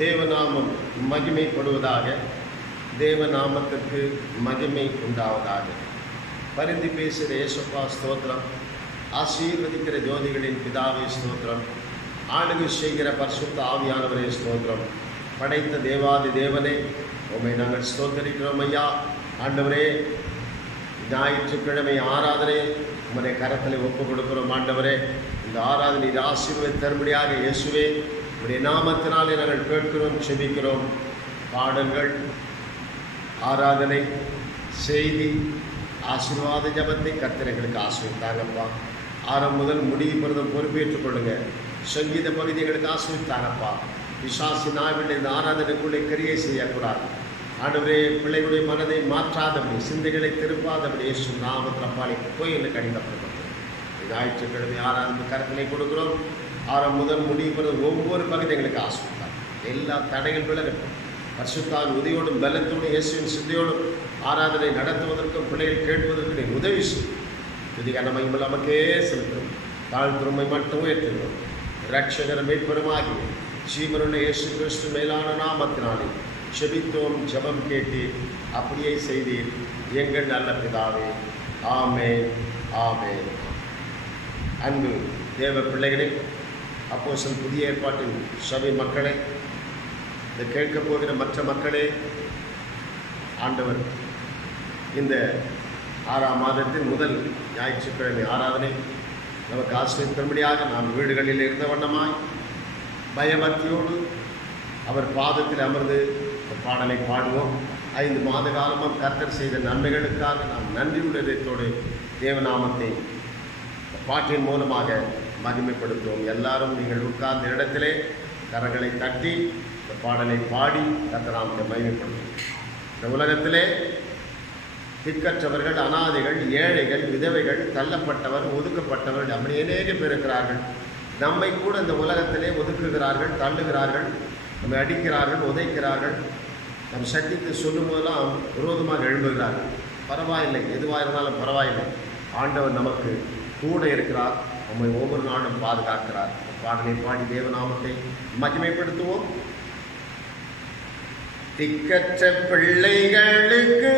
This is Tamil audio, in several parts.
தேவநாமம் மகிமைப்படுவதாக. தேவநாமத்திற்கு மகிமை உண்டாவதாக. பரிந்து பேசுகிற இயேசுப்பா ஸ்தோத்திரம். ஆசீர்வதிக்கிற ஜோதிகளின் பிதாவே ஸ்தோத்திரம். ஆளுகை செய்கிற பரிசுத்த ஆவியானவரே ஸ்தோத்திரம். படைத்த தேவாதி தேவனே உம்மை நாங்கள் ஸ்தோத்தரிக்கிறோம் ஐயா. ஆண்டவரே, ஞாயிற்றுக்கிழமை ஆராதனை உம்முடைய கரத்தில் ஒப்புக் கொடுக்கிறோம். ஆண்டவரே, இந்த ஆராதனை ஆசீர்வாதம் தரும்படியாக இயேசுவே உம்முடைய நாமத்தினாலே நாங்கள் கேட்கிறோம், செபிக்கிறோம். பாடல்கள், ஆராதனை, செய்தி, ஆசீர்வாத ஜபத்தை கர்த்தர் எங்களுக்கு ஆசீர்வதித்தாங்கப்பா. ஆரம்பம் முதல் முடிவு பிறந்தம் பொறுப்பேற்றுக் கொள்ளுங்க. சங்கீத பகுதி எங்களுக்கு ஆசீர்வதித்தாங்கப்பா. பிசாசு நாவில் இந்த ஆராதனைக்குள்ளே கிரியை செய்யக்கூடாது. ஆண்டவரே, பிள்ளைகளுடைய மனதை மாற்றாதபடி, சிந்தைகளை திருப்பாதபடி இயேசு நாமத்தில் அப்பாலை போய் என்று கடிதப்படுத்தப்படும். ஞாயிற்றுக்கிழமை ஆராதனை கருத்தினை கொடுக்கிறோம். ஆரம்பம் முதல் முடிவு பிறந்த ஒவ்வொரு பகுதி எங்களுக்கு ஆசீர்வதித்தார். எல்லா தடைகள் விலகட்டும். பரிசுத்தாவின் உதவியோடும் பலத்தோடும் இயேசுவின் சிந்தையோடும் ஆராதனை நடத்துவதற்கும் பிள்ளைகள் கேட்பதற்கு நீ உதவி செய்யும். இதுக்கு நம்ம நமக்கே செலுத்தும். தாழ்த்துமை மட்டும் உயர்த்துகிறோம். இரட்சகர் மீட்பெருமாகி ஜீவனுடைய இயேசு கிறிஸ்து மேலான நாமத்தினாலே செபித்தோம், ஜெபம் கேட்டீர், அப்படியே செய்தீர் எங்கள் நல்ல பிதாவே. ஆமென், ஆமென். அன்பு தேவ பிள்ளைகளே, அப்போஸ்தலர் புதிய ஏற்பாட்டின் சபை மக்களே, இதை கேட்கப் போகிற மற்ற மக்களே, ஆண்டவர் இந்த 6ஆம் மாதத்தின் முதல் ஞாயிற்றுக்கிழமை ஆராதனை நமக்கு ஆசீர்வதிக்கும்படியாக நாம் வீடுகளில் இருந்த வண்ணமாய் பயபக்தியோடு அவர் பாதத்தில் அமர்ந்து பாடலை பாடுவோம். 5 மாத காலமும் கர்த்தர் செய்த நன்மைகளுக்காக நாம் நன்றி உள்ளதோடு தேவநாமத்தை பாட்டின் மூலமாக மகிமைப்படுத்துவோம். எல்லாரும் நீங்கள் உட்கார்ந்த இடத்திலே கரங்களை தட்டி இந்த பாடலை பாடி கர்த்தராமத்தை மகிமைப்படுத்தும். இந்த உலகத்திலே திக்கற்றவர்கள், அனாதைகள், ஏழைகள், விதவைகள், தள்ளப்பட்டவர், ஒதுக்கப்பட்டவர்கள் அப்படி அநேக பேர் இருக்கிறார்கள். நம்மை கூட இந்த உலகத்திலே ஒதுக்குகிறார்கள், தள்ளுகிறார்கள், நம்மை அடிக்கிறார்கள், உதைக்கிறார்கள். நம் சக்திக்கு சொல்லும் போதெல்லாம் விரோதமாக எழும்புகிறார்கள். பரவாயில்லை, எதுவாக இருந்தாலும் பரவாயில்லை. ஆண்டவர் நமக்கு கூட இருக்கிறார், நம்மை ஒவ்வொரு நாளும் பாதுகாக்கிறார். பாடலை பாடி தேவநாமத்தை மகிமைப்படுத்துவோம். திக்கற்ற பிள்ளைகளுக்கு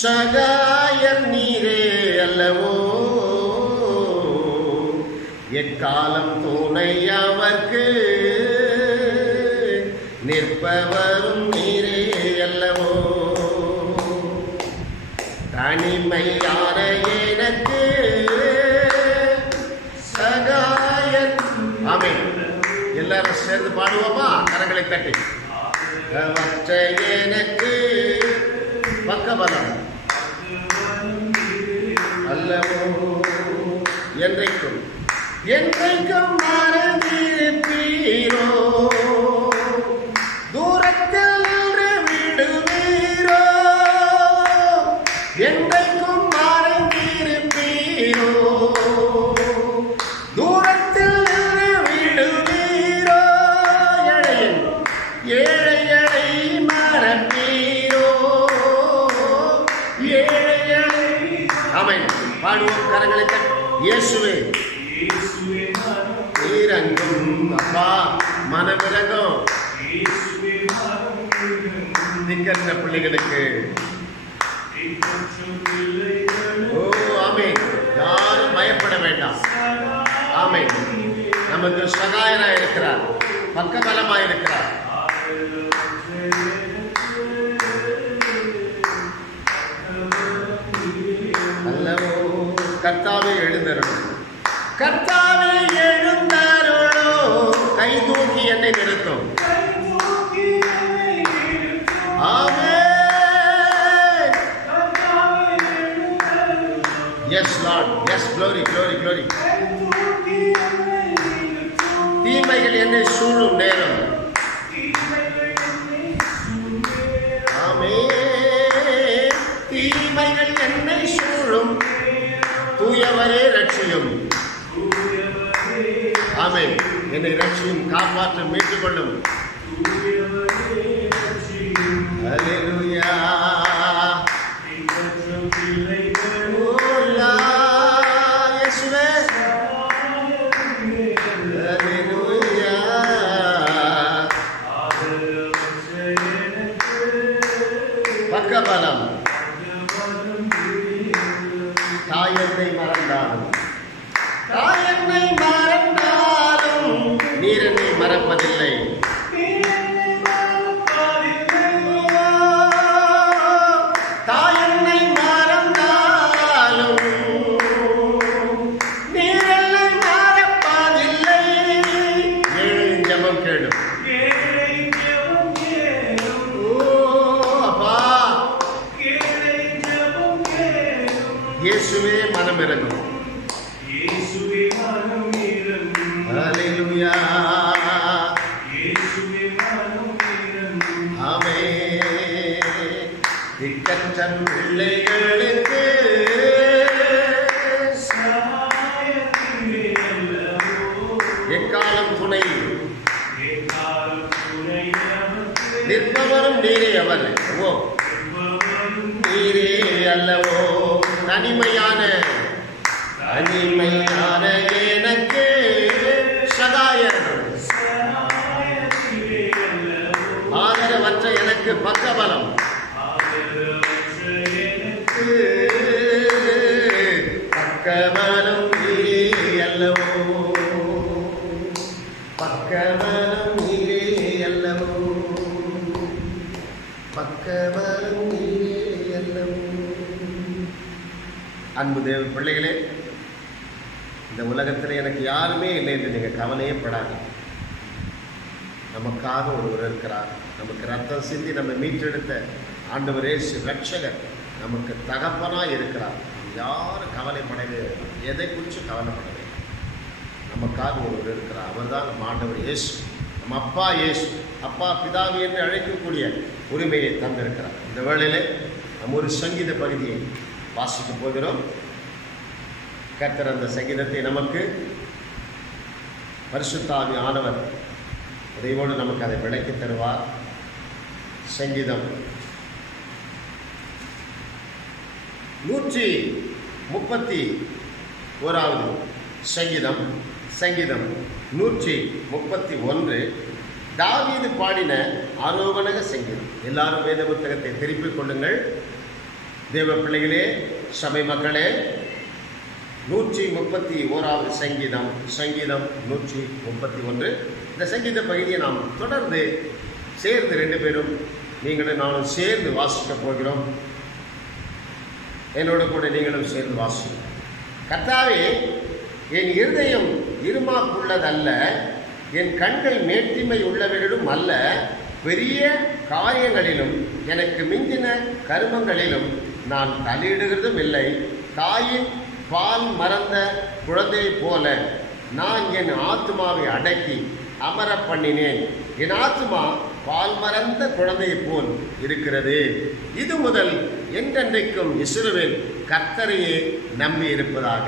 சகாயம் நீரே அல்லவோ, எக்காலம் துணை அவர்க்கு நிற்பவரும் நீரே அல்லவோ, தனிமையான எனக்கு சகாயம். ஆமென். எல்லாரும் சேர்ந்து பாடுவோமா? கரங்களை தட்டி. மற்ற எனக்கு பக்கபலம் அல்லவோ, என்றைக்கும் என்றைக்கும் மறந்திருப்பீரோ, தூரத்தில் நின்று விடுவீரோ, என்றைக்கும் மறந்திருப்பீரோ, தூரத்தில் நின்று விடுவீரோ, ஏழைகளை மறப்பீரோ, ஏழைகளை. ஆமென். பாடுவோம், கரங்களை தட்டி. இயேசுவே இறங்கும் அப்பா, மனமிறங்கும் திக்கற்ற பிள்ளைகளுக்கு. ஓ ஆமென். யாரும் பயப்பட வேண்டாம். ஆமென். நமக்கு சகாயனாய் இருக்கிறார், பக்கபலமாய் இருக்கிறார். அல்லவோ கர்த்தாவே எழுந்தருளோ, கர்த்தாவே எழுந்தருளோ, கை தூக்கி என்னை நிறுத்தும். Amen. Yes lord, yes, glory, glory, glory. தீமைகள் என்னை சூழும் நேரம். ஆமென். தீமைகள் என்னை சூழும், தூயவரே ரட்சியும். ஆமென். என்னை ரட்சியும், காப்பாற்றும், மீட்டுக் கொள்ளும். அல்லேலூயா. இயேசுவே. அல்லேலூயா. ஹல்லேலூயா. ஆமென். திக்கற்ற பிள்ளைகளுக்கு எக்காலம் துணை நிற்பவரும் நீரே அல்லவோ. நீரே அல்லவோ தனிமையான எனக்கு சகாயர், ஆதரவற்ற எனக்கு பக்கபலம், பக்கபலம் நீரே அல்லவோ. பக்கபலம் நீரே அல்லவோ. பக்கபலம் நீரே அல்லவோ. அன்பு தேவ பிள்ளைகளே, இந்த உலகத்தில் எனக்கு யாருமே இல்லை என்று நீங்கள் கவலையே படாதீங்க. நமக்காக ஒருவர் இருக்கிறார். நமக்கு ரத்தம் சிந்தி நம்ம மீட்டெடுத்த ஆண்டவர் இயேசு ரட்சகர் நமக்கு தகப்பனாக இருக்கிறார். யாரும் கவலைப்படவே, எதை குறித்து கவலைப்படவே, நமக்காக ஒருவர் இருக்கிறார். அவர் தான் நம்ம ஆண்டவர் இயேசு, நம்ம அப்பா இயேசு. அப்பா பிதாவி என்று அழைக்கக்கூடிய உரிமையை தந்திருக்கிறார். இந்த வேளையிலே நம்ம ஒரு சங்கீத பகுதியை வாசிக்க போகிறோம். கர்த்தர் அந்த சங்கீதத்தை நமக்கு பரிசுத்த ஆவி ஆனவர் இதையோடு நமக்கு அதை விளக்கி தருவார். சங்கீதம் 131 சங்கீதம் 131 தாவீது பாடின ஆரோகணக சங்கீதம். எல்லாரும் வேத புத்தகத்தை திருப்பிக் கொள்ளுங்கள். தேவ பிள்ளைகளே, சபை மக்களே, 131 சங்கீதம் 131. இந்த சங்கீத பகுதியை நாம் தொடர்ந்து சேர்ந்து 2 பேரும் நீங்களும் நானும் சேர்ந்து வாசிக்க போகிறோம். என்னோட கூட நீங்களும் சேர்ந்து வாசிக்கும். கர்த்தாவே, என் இருதயம் இருமாப்புள்ளதல்ல, என் கண்கள் மேட்டிமை உள்ளவரிடம் அல்ல. பெரிய காரியங்களிலும் எனக்கு மிஞ்சின கருமங்களிலும் நான் தலையிடுகிறதும் இல்லை. தாயின் பால் மறந்த குழந்தையை போல நான் என் ஆத்துமாவை அடக்கி அமர பண்ணினேன். என் ஆத்துமா பால் மறந்த குழந்தையை போல் இருக்கிறது. இது முதல் என்றென்றைக்கும் இஸ்ரவேல் கர்த்தரையே நம்பி இருப்பதாக.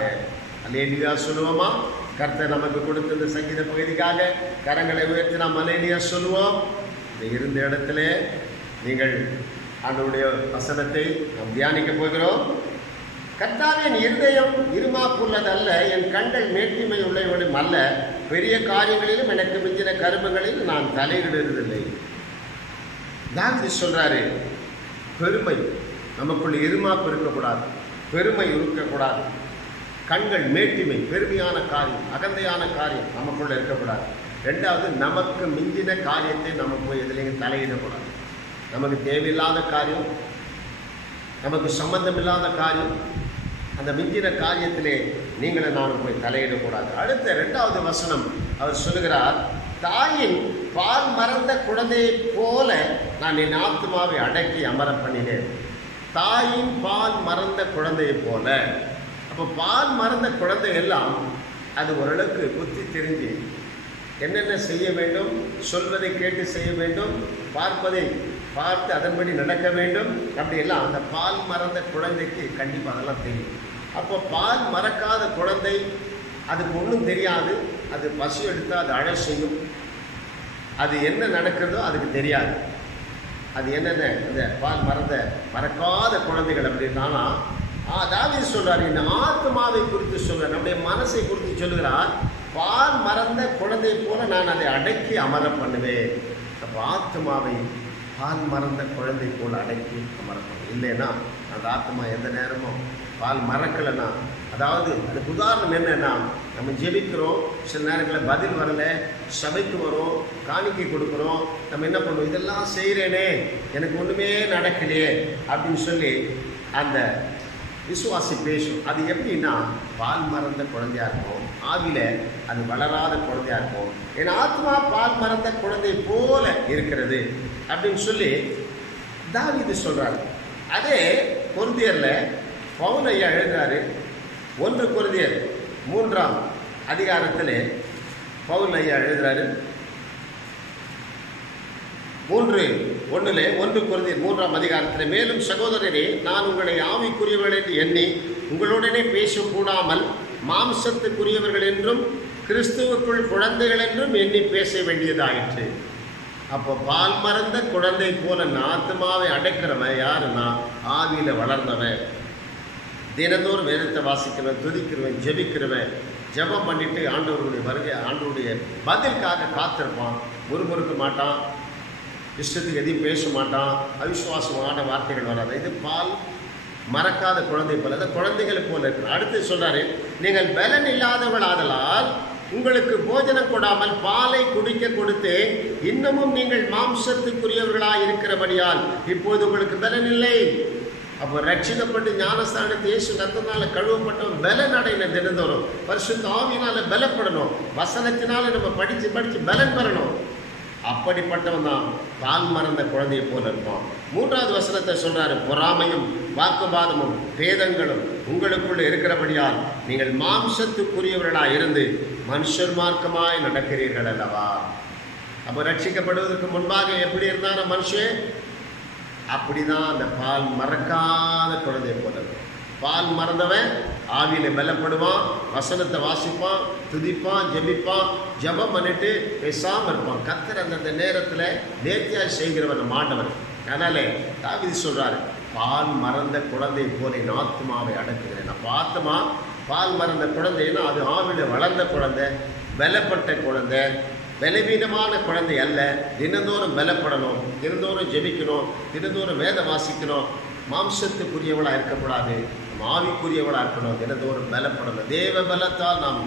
அல்லேலூயா சொல்லுவோமா? கர்த்தர் நமக்கு கொடுத்த இந்த சங்கீத பகுதிக்காக கரங்களை உயர்த்தி நாம் அல்லேலூயா சொல்லுவோம். இந்த இருந்த இடத்திலே நீங்கள் ஆண்டவருடைய வசனத்தை நாம் தியானிக்க போகிறோம். கர்த்தாவே, என் இருதயம் இருமாப்புள்ளதல்ல, என் கண்கள் மேட்டிமை உள்ளவனும் அல்ல. பெரிய காரியங்களிலும் எனக்கு மிஞ்சின கருமங்களிலும் நான் தலையிடுவதில்லை. தாவீது சொல்றாரு, பெருமை நமக்குள்ள இருமாப்பு இருக்கக்கூடாது, பெருமை இருக்கக்கூடாது. கண்கள் மேட்டிமை, பெருமையான காரியம், அகந்தையான காரியம் நமக்குள்ள இருக்கக்கூடாது. 2வது, நமக்கு மிஞ்சின காரியத்தை நம்ம போய் எதுலையும் தலையிடக்கூடாது. நமக்கு தேவையில்லாத காரியம், நமக்கு சம்பந்தம் இல்லாத காரியம், அந்த மிஞ்சின காரியத்திலே நீங்களும் நானும் போய் தலையிடக்கூடாது. அடுத்த 2வது வசனம் அவர் சொல்லுகிறார், தாயின் பால் மறந்த குழந்தையை போல நான் என் ஆத்துமாவை அடக்கி அமர பண்ணினேன். தாயின் பால் மறந்த குழந்தையை போல. அப்போ பால் மறந்த குழந்தை எல்லாம் அது ஓரளவுக்கு புத்தி தெரிஞ்சு என்னென்ன செய்ய வேண்டும், சொல்வதை கேட்டு செய்ய வேண்டும், பார்ப்பதை பார்த்து அதன்படி நடக்க வேண்டும். அப்படியெல்லாம் அந்த பால் மறந்த குழந்தைக்கு கண்டிப்பாக அதெல்லாம் தெரியும். அப்போ பால் மறக்காத குழந்தை, அதுக்கு ஒன்றும் தெரியாது. அது பசு எடுத்தால் அது அழ செய்யும். அது என்ன நடக்கிறதோ அதுக்கு தெரியாது. அது என்னென்ன இந்த பால் மறக்காத குழந்தைகள் அப்படின்னா, தாவீது சொல்றார், இந்த ஆத்மாவை குறித்து சொல்றார், நம்முடைய மனசை குறித்து சொல்லுகிறார். பால் மறந்த குழந்தை போல நான் அதை அடக்கி அமர பண்ணுவேன். அப்போ ஆத்மாவை பால் மறந்த குழந்தை போல அடக்கி அமர பண்ணுவேன். இல்லைன்னா அந்த ஆத்மா எந்த நேரமும் பால் மறக்கலைன்னா, அதாவது அதுக்கு உதாரணம் என்னன்னா, நம்ம ஜெபிக்கிறோம், சில நேரங்களில் பதில் வரலை, சபைக்கு வரோம், காணிக்கை கொடுக்குறோம், நம்ம என்ன பண்ணுவோம், இதெல்லாம் செய்கிறேனே எனக்கு ஒன்றுமே நடக்கலையே அப்படின்னு சொல்லி அந்த விசுவாசி பேசும். அது எப்படின்னா, பால் மறந்த குழந்தையா இருக்கும், ஆவில அது வளராத குழந்தையா இருக்கும். என் ஆத்மா பால் மறந்த குழந்தை போல இருக்கிறது அப்படின்னு சொல்லி தாவீது சொல்றாரு. அதே கொரிந்தியர்ல பவுல் ஐயா எழுதுறாரு. 1 கொரிந்தியர் 3ஆம் அதிகாரத்திலே பவுல் ஐயா எழுதுறாரு 1 கொரிந்தியர் 3ஆம் அதிகாரத்தில், மேலும் சகோதரரே, நான் உங்களை ஆவிக்குரியவர்கள் என்று எண்ணி உங்களுடனே பேசக்கூடாமல் மாம்சத்துக்குரியவர்கள் என்றும் கிறிஸ்துவுக்குள் குழந்தைகள் என்றும் எண்ணி பேச வேண்டியதாயிற்று. அப்போ பால் மறந்த குழந்தை போல ஆத்மாவை அடைக்கிறவன் யாருன்னா ஆவியில் வளர்ந்தவன், தினந்தோறும் வேதத்தை வாசிக்கிறவன், துதிக்கிறவன், ஜெபிக்கிறவன், ஜெபம் பண்ணிட்டு ஆண்டவருடைய வருகை, ஆண்டவருடைய பதிலுக்காக காத்திருப்பான். முறுமுறுக்க மாட்டான், இஷ்டத்துக்கு எதையும் பேச மாட்டான், அவிசுவாசமான வார்த்தைகள் வராது. இது பால் மறக்காத குழந்தை போல, அந்த குழந்தைகளை போல இருக்கிறார். அடுத்து சொல்றாரு, நீங்கள் பலன் இல்லாதவள் ஆதலால் உங்களுக்கு போஜனம் கொடாமல் பாலை குடிக்க கொடுத்தேன், இன்னமும் நீங்கள் மாம்சத்துக்குரியவர்களாக இருக்கிறபடியால் இப்போது உங்களுக்கு பலன் இல்லை. அப்போ ரட்சிக்கப்பட்டு ஞானஸ்தானத்தை இயேசு ரத்தத்தினால கழுவப்பட்டவன் பலன் அடையின. தினந்தோறும் பரிசுத்த ஆவியினால பலப்படணும், வசனத்தினால நம்ம படித்து பலன் பெறணும். அப்படிப்பட்டவன் தான் பால் மறந்த குழந்தையை போல இருப்பான். 3வது வசனத்தை சொல்றாரு, பொறாமையும் வாக்குவாதமும் பேதங்களும் உங்களுக்குள்ள இருக்கிறபடியால் நீங்கள் மாம்சத்துக்குரியவர்களாக இருந்து மனுஷர் மார்க்கமாய் நடக்கிறீர்கள் அல்லவா. அப்போ ரட்சிக்கப்படுவதற்கு முன்பாக எப்படி இருந்தான மனுஷன், அப்படிதான் அந்த பால் மறக்காத குழந்தையை போல இருக்கும். பால் மறந்தவன் ஆவியில பலப்படுவான், வசனத்தை வாசிப்பான், துதிப்பான், ஜெபிப்பான், ஜெபம் பண்ணிட்டு பேசாமல் இருப்பான். கர்த்தர் அந்தந்த நேரத்தில் நேர்த்தியாக செய்கிறவன் மாண்டவன். அதனால தாவீது சொல்றாரு, பால் மறந்த குழந்தை போல என் ஆத்மாவை அடக்குகிறேன். அப்போ ஆத்மா பால் மறந்த குழந்தைன்னா அது ஆவியில வளர்ந்த குழந்தை, பலப்பட்ட குழந்தை, பலவீனமான குழந்தை அல்ல. தினந்தோறும் பலப்படணும், தினந்தோறும் ஜெபிக்கணும், தினந்தோறும் வேத வாசிக்கணும். மாம்சத்துக்குரியவளாக இருக்கக்கூடாது, ஆவிக்குரியவளாக இருக்கணும். தினந்தோறும் பலப்படணும். தேவ பலத்தால் நாம்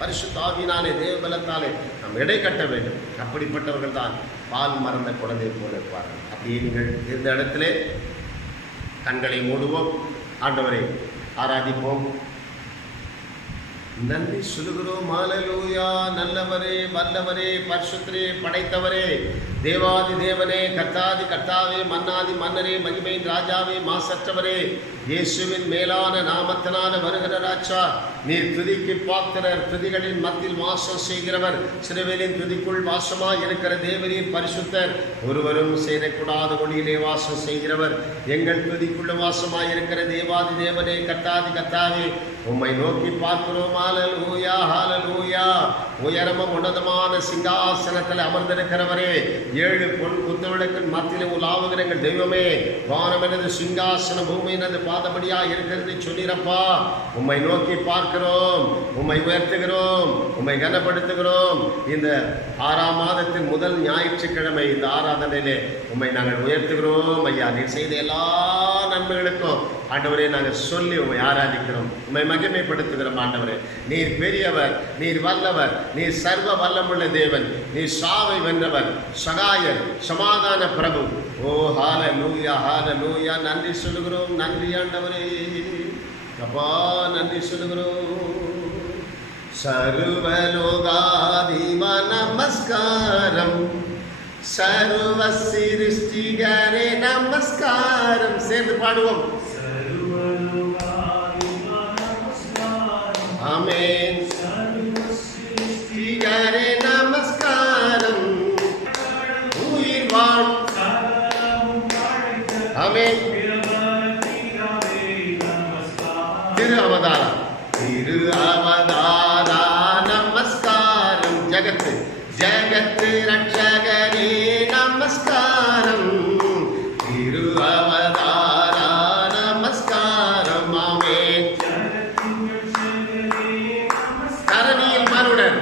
பரிசுத்த ஆவியினாலே, தேவ பலத்தாலே நாம் எடை கட்ட வேண்டும். அப்படிப்பட்டவர்கள் தான் பால் மறந்த குழந்தை போல இருப்பார்கள். அப்படியே நீங்கள் இந்த இடத்துல கண்களை மூடுவோம், ஆண்டவரை ஆராதிப்போம், நன்றி சொல்லுகிறோம். ஹல்லேலூயா. நல்லவரே, வல்லவரே, பரிசுத்தரே, படைத்தவரே, தேவாதி தேவனே, கர்த்தாதி கர்த்தாவே, மன்னாதி மன்னரே, மகிமையின் ராஜாவே, மாசற்றவரே, இயேசுவின் மேலான நாமத்தினால வருகிற ராஜா, நீர் துதிக்கு பாத்திரர், துதிகளின் மத்தியில் வாசம் செய்கிறவர், சிறுவேலின் துதிக்குள் வாசமாய் இருக்கிற தேவரீர் பரிசுத்தர், ஒருவரும் சேரக்கூடாத ஒளியிலே வாசம் செய்கிறவர், எங்கள் துதிக்குள்ள வாசமாய் இருக்கிற தேவாதி தேவனே, கர்த்தாதி கர்த்தாவே, உம்மை நோக்கி பார்க்கிறோம். ஹல்லேலூயா, ஹல்லேலூயா. உயரமும் உன்னதமான சிங்காசனத்தில் அமர்ந்திருக்கிறவரே, 7 பொன் குத்துவிளக்கின் மத்தியிலே உலாவுகிற எங்கள் தெய்வமே, வானம் எனது சிங்காசனம், பூமி எனது பாதபடியா இருக்கிறது சொல்லிறப்பா. உம்மை நோக்கி பார்க்கிறோம், உம்மை உயர்த்துகிறோம், உம்மை கனப்படுத்துகிறோம். இந்த 6ஆம் மாதத்தின் முதல் ஞாயிற்றுக்கிழமை இந்த ஆராதனையிலே உம்மை நாங்கள் உயர்த்துகிறோம். ஐயா, நீர் செய்த எல்லா நன்மைகளுக்கும் ஆண்டவரே நாங்கள் சொல்லி உம்மை ஆராதிக்கிறோம், உம்மை மகிமைப்படுத்துகிறோம். ஆண்டவரே, நீர் பெரியவர், நீர் வல்லவர், நீர் சர்வ வல்லமுள்ள தேவன், நீர் சாவை வென்றவர், சகாயர், சமாதான பிரபு. ஓ ஹல்லேலூயா, ஹல்லேலூயா. நன்றி சொல்லுகிறோம். நன்றி ஆண்டவரே, அப்பா நன்றி சொல்லுகிறோம். சர்வலோகாதிப நமஸ்காரம், சர்வ சிருஷ்டிகரே நமஸ்காரம். சேர்ந்து பாடுவோம். ஆமென். சிருஷ்டிகரே நமஸ்காரம், உயிர் வாழ். ஆமென். திரு அவதாரம், திரு அவதாரா நமஸ்காரம். ஜகத்து ஜகத்து ரட்சகரே நமஸ்காரம், திரு அவதாரா நமஸ்காரம். ஆமென். தரணியில் மனுடன்,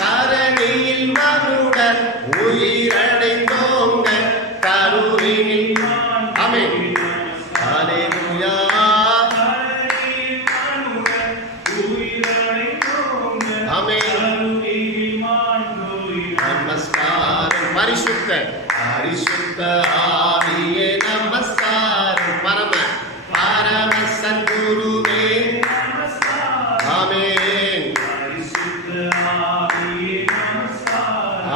தரணியில் மனுடன் உயிரடைந்தோங்க கருவினில். ஆமென். ஹல்லேலூயா. நமஸ்காரம். பரிசுத்த பரிசுத்த ஆவியே நமஸ்காரம். பரம பரம சத்குருவே ஆமென்.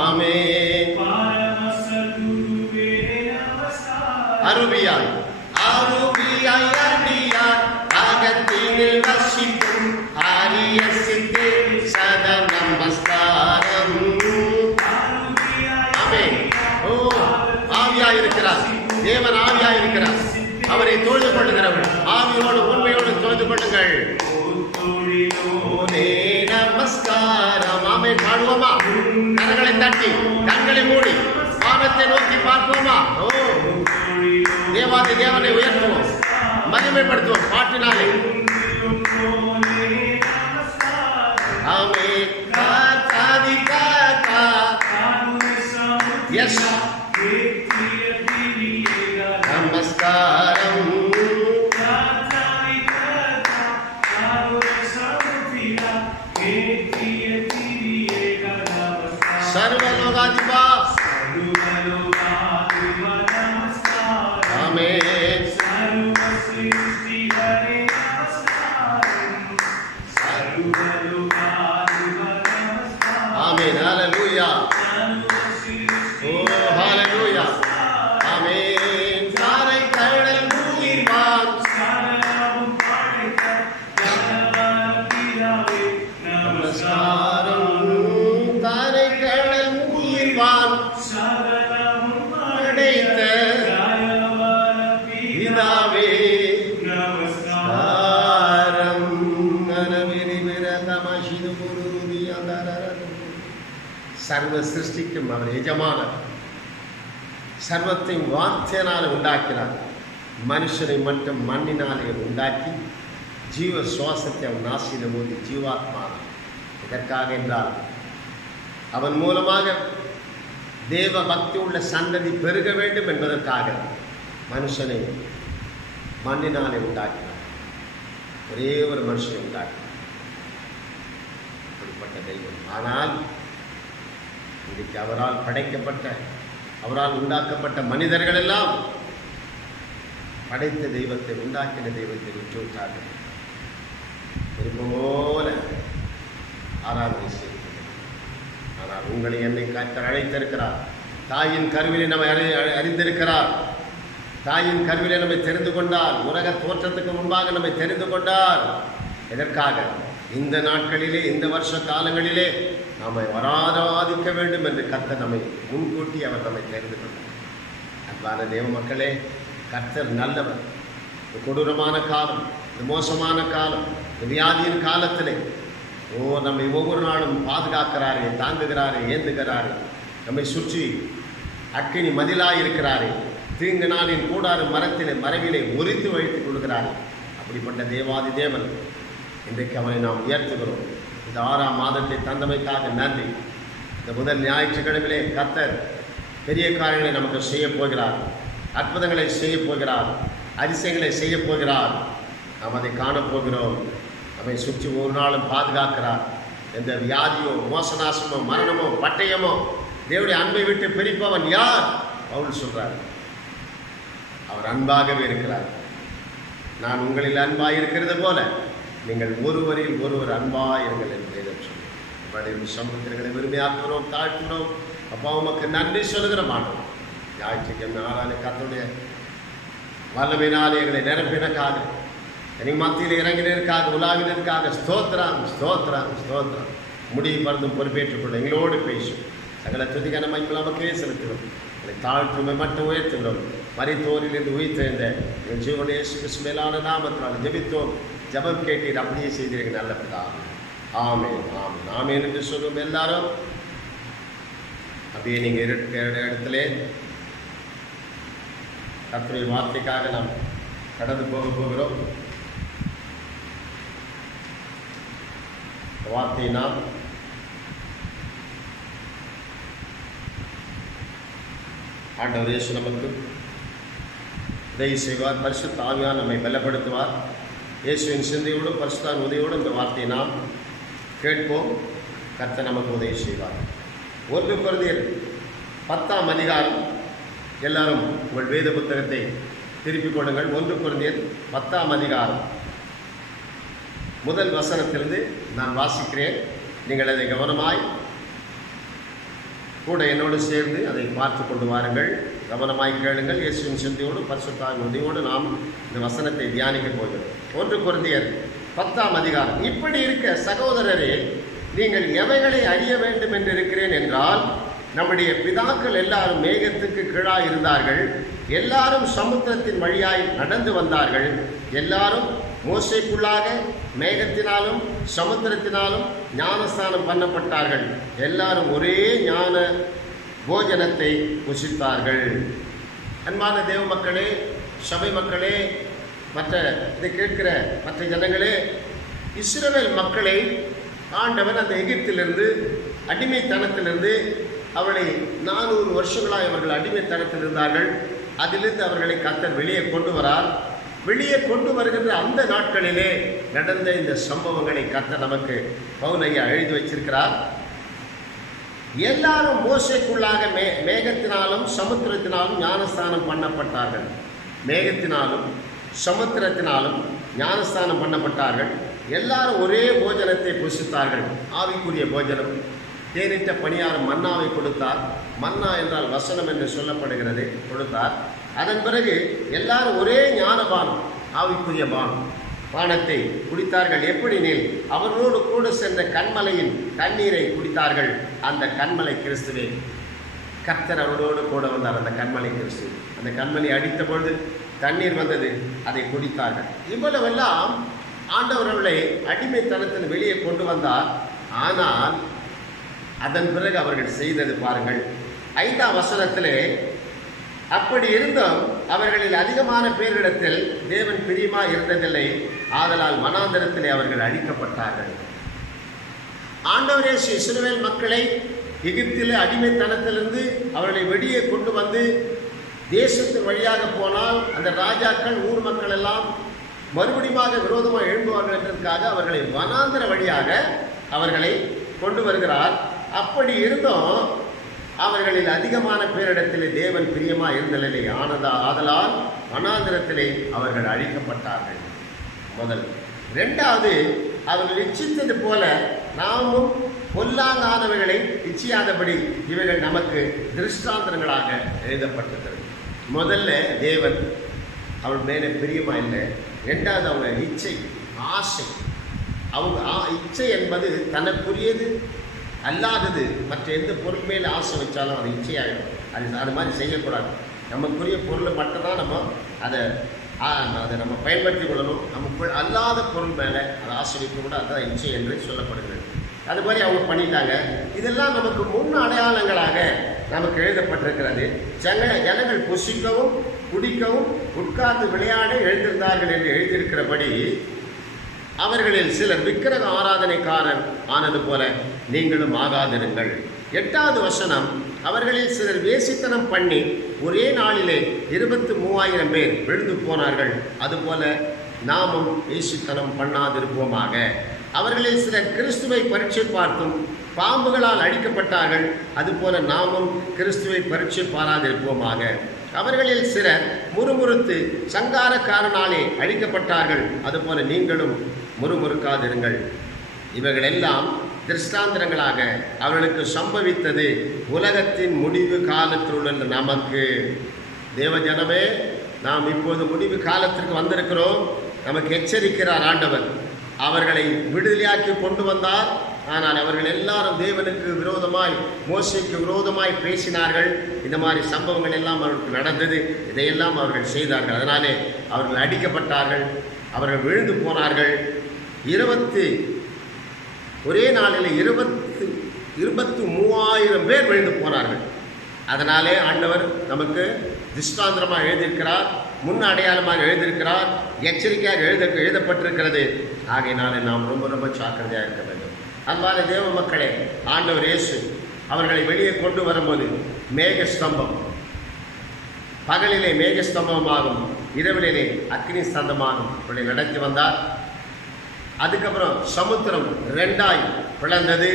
ஆமென். அருவியாய் அருவியாய் அடியார் அகத்தினில் வசிக்கும் அரிய சித்தே சத நமஸ்காரம். தட்டி கண்களை மூடி வானத்தை நோக்கி பார்ப்போமா? ஓ, தேவாதி தேவனை உயர்த்துவோம், மகிமைப்படுத்துவோம் பாட்டினாலே. ஆமென். காதி காதா எஸ் நமஸ்காரம். சர்வலோகாதிபா ஆமென். ஆமென். ஹalleluya. ஓ ஹalleluya. ஆமென். காரை கடல் மூழ்கிவான் நமஸ்காரம். காரை கடல் மூழ்கிவான் படைத்த பிதாவே நமஸ்காரம். நரவிரி விரதமசிது குருதி அந்தரர. சர்வ சிருஷ்டிக்கும் அவர் எஜமானர். சர்வத்தையும் வார்த்தையினால் உண்டாக்கினார். மனுஷனை மட்டும் மண்ணினாலே உண்டாக்கி ஜீவ சுவாசத்தை அவன் நாசியில ஊதி ஜீவாத்மா. இதற்காக என்றால் அவன் மூலமாக தேவ பக்தி உள்ள சந்ததி பெருக வேண்டும் என்பதற்காக மனுஷனை மண்ணினாலே உண்டாக்கினார். ஒரே ஒரு மனுஷனை உண்டாக்கினார். அப்படிப்பட்ட தெய்வம். ஆனால் இன்றைக்கு அவரால் படைக்கப்பட்ட, அவரால் உண்டாக்கப்பட்ட மனிதர்கள் எல்லாம் படைத்த தெய்வத்தை, உண்டாக்கின தெய்வத்தை விட்டுவிட்டார்கள். போல ஆராதனை செய்கிறது. ஆனால் உங்களை என்னை கர்த்தர் அழைத்திருக்கிறார். தாயின் கருவிலே நம்மை அறிந்திருக்கிறார். தாயின் கருவிலே நம்மை தெரிந்து கொண்டார். உலக தோற்றத்துக்கு முன்பாக நம்மை தெரிந்து கொண்டார். எதற்காக? இந்த நாட்களிலே, இந்த வருஷ காலங்களிலே நம்மை ஆராதிக்க வேண்டும் என்று கர்த்தர் நம்மை முன்கூட்டி அவர் நம்மை தெரிந்து கொண்டார். அன்பான தேவ மக்களே, கர்த்தர் நல்லவர். இந்த கொடூரமான காலம், இந்த மோசமான காலம், இந்த வியாதியின் காலத்திலே நம்மை ஒவ்வொரு நாளும் பாதுகாக்கிறாரே, தாங்குகிறாரே, ஏந்துகிறாரே. நம்மை சுற்றி அக்கினி மதிலாக இருக்கிறாரே. தீங்கு நாளின் கூடார மரத்திலே மறைவிலே ஒரித்து வைத்துக் கொள்கிறாரே. அப்படிப்பட்ட தேவாதி தேவன் இன்றைக்கு அவனை நாம் உயர்த்துகிறோம். இந்த 6ஆம் மாதத்தை தந்தமைக்காக நன்றி. இந்த முதல் ஞாயிற்றுக்கிழமையிலே கர்த்தர் பெரிய காரியங்களை நமக்கு செய்ய போகிறார். அற்புதங்களை செய்ய போகிறார். அதிசயங்களை செய்ய போகிறார். நாம் அதை காணப்போகிறோம். நம்மை சுற்றி ஒரு நாளும் பாதுகாக்கிறார். எந்த வியாதியோ, மோசநாசமோ, மரணமோ, பட்டயமோ தேவனுடைய அன்பை விட்டு பிரிப்பவன் யார்? பவுல் சொல்றார், அவர் அன்பாகவே இருக்கிறார். நான் உங்களில் அன்பாக இருக்கிறது போல நீங்கள் ஒருவரில் ஒருவர் அன்பாயிருங்கள் என்று வேதம் சொல்லுங்கள். சமுத்திரங்களை விரும்பியாக்குகிறோம், தாழ்த்தினோம். அப்பா உமக்கு நன்றி சொல்லுகிற மாட்டோம். ஞாயிற்றுக்கிழமை ஆளான கர்த்தருடைய வல்லமையினாலே எங்களை நிரப்பினக்காக, எனக்கு மத்தியில் இறங்கினதற்காக, உலாவினதற்காக ஸ்தோத்திரம், ஸ்தோத்திரம், ஸ்தோத்திரம். முடிவு மருந்தும் பொறுப்பேற்றுக் கொள்ள எங்களோடு பேசும். சகல துதிக்கான மகிமை நமக்கே செலுத்துகிறோம். எங்களை தாழ்த்துமை மட்டும் உயர்த்துகிறோம். மரித்தோரில் இருந்து உயிர்த்தெழுந்த எங்கள் ஜீவனுடைய இயேசு கிறிஸ்து மேலான நாமத்தினால் ஜெபித்தோம். ஜெபம் கேட்டீர், அப்படியே செய்தீர்கள். நல்ல பிதாவே. ஆமென், ஆமென், ஆமென் என்று சொல்லும். எல்லாரும் அப்படியே நீங்கள் இருக்கிற இடத்துல கர்த்தருடைய வார்த்தைக்காக நாம் கடந்து போகிறோம். வார்த்தையை நாம் ஆண்டவர் இயேசு நமக்கு உதவி செய்வார். பரிசுத்த ஆவியார் நம்மை பலப்படுத்துவார். இயேசுவின் சிந்தையோடும் பரிசுத்தாவின் உதவியோடும் இந்த வார்த்தையை நாம் கேட்போம். கர்த்தர் நமக்கு உதவி செய்வார். 1 கொரிந்தியர் 10ஆம் அதிகாரம். எல்லாரும் உங்கள் வேத புத்தகத்தை திருப்பிக் கொள்ளுங்கள். 1 கொரிந்தியர் 10ஆம் அதிகாரம் முதல் வசனத்திலிருந்து நான் வாசிக்கிறேன். நீங்கள் அதை கவனமாய் கூட என்னோடு சேர்ந்து அதை பார்த்து கொண்டு வாருங்கள். கவனமாய் கேளுங்கள். இயேசுவின் சிந்தையோடு பரிசுத்தாவின் உதவியோடு நாம் இந்த வசனத்தை தியானிக்க போகிறோம். 1 கொரிந்தியர் 10ஆம் அதிகாரம். இப்படி இருக்க சகோதரரே, நீங்கள் எவைகளை அறிய வேண்டும் என்று இருக்கிறேன் என்றால், நம்முடைய பிதாக்கள் எல்லாரும் மேகத்துக்கு கீழாய் இருந்தார்கள். எல்லாரும் சமுத்திரத்தின் வழியாய் நடந்து வந்தார்கள். எல்லாரும் மோசேக்குள்ளாக மேகத்தினாலும் சமுத்திரத்தினாலும் ஞானஸ்தானம் பண்ணப்பட்டார்கள். எல்லாரும் ஒரே ஞான போஜனத்தை புசித்தார்கள். அன்பான தேவ மக்களே, சபை மக்களே, மற்ற இதை கேட்கிற மற்ற ஜனங்களே, இஸ்ரவேல் மக்களை ஆண்டவர் அந்த எகிப்திலிருந்து அடிமைத்தனத்திலிருந்து அவர்களை 400 வருஷங்களாக அவர்கள் அடிமைத்தனத்தில் இருந்தார்கள். அதிலிருந்து அவர்களை கர்த்தர் வெளியே கொண்டு வரார். வெளியே கொண்டு வருகின்ற அந்த நாட்களிலே நடந்த இந்த சம்பவங்களை கர்த்தர் நமக்கு பவுலையா எழுதி வச்சிருக்கிறார். எல்லாரும் மோசேக்குள்ளாக மேகத்தினாலும் சமுத்திரத்தினாலும் ஞானஸ்தானம் பண்ணப்பட்டார்கள். மேகத்தினாலும் சமுத்திரத்தினாலும் ஞானஸ்தானம் பண்ணப்பட்டார்கள். எல்லாரும் ஒரே போஜனத்தை புசித்தார்கள். ஆவிக்குரிய போஜனம், தேனிட்ட பணியாரம் மன்னாவை கொடுத்தார். மன்னா என்றால் வசனம் என்று சொல்லப்படுகிறது, கொடுத்தார். அதன் பிறகு எல்லாரும் ஒரே ஞானபானம், ஆவிக்குரிய பானத்தை குடித்தார்கள். எப்படினில் அவர்களோடு கூட சென்ற கண்மலையின் தண்ணீரை குடித்தார்கள். அந்த கண்மலை கிறிஸ்துவே. கர்த்தர் அவர்களோடு கூட வந்தார். அந்த கண்மலை கிறிஸ்து. அந்த கண்மலை அடித்த பொழுது தண்ணீர் வந்தது, அதை குடித்தார்கள். இவ்வளவெல்லாம் ஆண்டவர்களை அடிமைத்தனத்தில் வெளியே கொண்டு வந்தார். ஆனால் அதன் பிறகு அவர்கள் செய்தது பாருங்கள். 5ஆம் வசனத்திலே, அப்படி இருந்தும் அவர்களில் அதிகமான பேரிடத்தில் தேவன் பிரியமா இருந்ததில்லை, ஆதலால் வனாந்தரத்திலே அவர்கள் அழிக்கப்பட்டார்கள். ஆண்டவர் இயேசு இஸ்ரவேல் மக்களை எகிப்திலே அடிமைத்தனத்திலிருந்து அவர்களை வெளியே கொண்டு வந்து தேசத்தின் வழியாக போனால் அந்த ராஜாக்கள் ஊர் மக்கள் எல்லாம் மறுபடியும் விரோதமாக எழும்புவார்கள் என்றதுக்காக அவர்களை வனாந்தர வழியாக அவர்களை கொண்டு வருகிறார். அப்படி இருந்தும் அவர்களில் அதிகமான பேரிடத்திலே தேவன் பிரியமா இருந்ததில்லை, ஆதலால் வனாந்தரத்திலே அவர்கள் அழிக்கப்பட்டார்கள். முதல். 2வது, அவர்கள் இச்சித்தது போல நாமும் பொல்லாங்கானவைகளை இச்சியாதபடி இவைகள் நமக்கு திருஷ்டாந்தரங்களாக எழுதப்பட்டிருக்கிறது. முதல்ல தேவன் அவள் மேலே பிரியமா இல்லை. 2வது அவங்க இச்சை, ஆசை. அவங்க இச்சை என்பது தனக்குரியது அல்லாதது. மற்ற எந்த பொருள் மேலே ஆசை வச்சாலும் அது இச்சையாகிடும். அது மாதிரி செய்யக்கூடாது. நமக்குரிய பொருளை மட்டும்தான் நம்ம அதை நம்ம பயன்படுத்தி கொள்ளணும். நமக்கு அல்லாத பொருள் மேலே அதை ஆசை வைக்க கூட அதுதான் இச்சை என்று சொல்லப்படுகிறது. அது மாதிரி அவங்க பண்ணிட்டாங்க. இதெல்லாம் நமக்கு முன் அடையாளங்களாக நமக்கு எழுதப்பட்டிருக்கிறது. ஜனங்கள் புசிக்கவும் குடிக்கவும் உட்கார்ந்து விளையாட எழுந்திருந்தார்கள் என்று எழுதியிருக்கிறபடி அவர்களில் சிலர் விக்கிரக ஆராதனைக்காரன் ஆனது போல நீங்களும் ஆகாதிருங்கள். 8வது வசனம், அவர்களில் சிலர் வேசித்தனம் பண்ணி ஒரே நாளிலே 23,000 பேர் விழுந்து போனார்கள். அதுபோல நாமும் வேசித்தனம் பண்ணாதிருப்போமாக. அவர்களில் சிலர் கிறிஸ்துவை பரீட்சை பார்த்தும் பாம்புகளால் அடிக்கப்பட்டார்கள். அதுபோல நாமும் கிறிஸ்துவை பரீட்சை பாராதிருப்போமாக. அவர்களில் சிலர் முறுமுறுத்து சங்காரக்காரனாலே அழிக்கப்பட்டார்கள். அதுபோல நீங்களும் முறுமுறுக்காதிருங்கள். இவைகளெல்லாம் திருஷ்டாந்திரங்களாக அவர்களுக்கு சம்பவித்தது உலகத்தின் முடிவு காலத்தில் உள்ள நமக்கு. தேவஜனமே, நாம் இப்போது முடிவு காலத்திற்கு வந்திருக்கிறோம். நமக்கு எச்சரிக்கிறார் ஆண்டவர். அவர்களை விடுதலையாக்கி கொண்டு வந்தார். ஆனால் அவர்கள் எல்லாரும் தேவனுக்கு விரோதமாய், மோசேக்கு விரோதமாய் பேசினார்கள். இந்த மாதிரி சம்பவங்கள் எல்லாம் அவர்களுக்கு நடந்தது. இதையெல்லாம் அவர்கள் செய்தார்கள். அதனாலே அவர்கள் அடிக்கப்பட்டார்கள், அவர்கள் விழுந்து போனார்கள். ஒரே நாளில் 23,000 பேர் விழுந்து போனார்கள். அதனாலே ஆண்டவர் நமக்கு திஷ்டாந்திரமாக எழுதியிருக்கிறார், முன் அடையாளமாக எழுதியிருக்கிறார், எச்சரிக்கையாக எழுதப்பட்டிருக்கிறது. ஆகையினாலே நாம் ரொம்ப ரொம்ப ஜாக்கிரதையாக இருக்க வேண்டும். அன்பான தேவ மக்களே, ஆண்டவர் இயேசு அவர்களை வெளியே கொண்டு வரும்போது மேகஸ்தம்பம், பகலிலே மேகஸ்தம்பமாகும், இரவிலே அக்னி ஸ்தந்தமாகும் இப்படி நடத்தி வந்தார். அதுக்கப்புறம் சமுத்திரம் 2ஆய் பிளந்தது,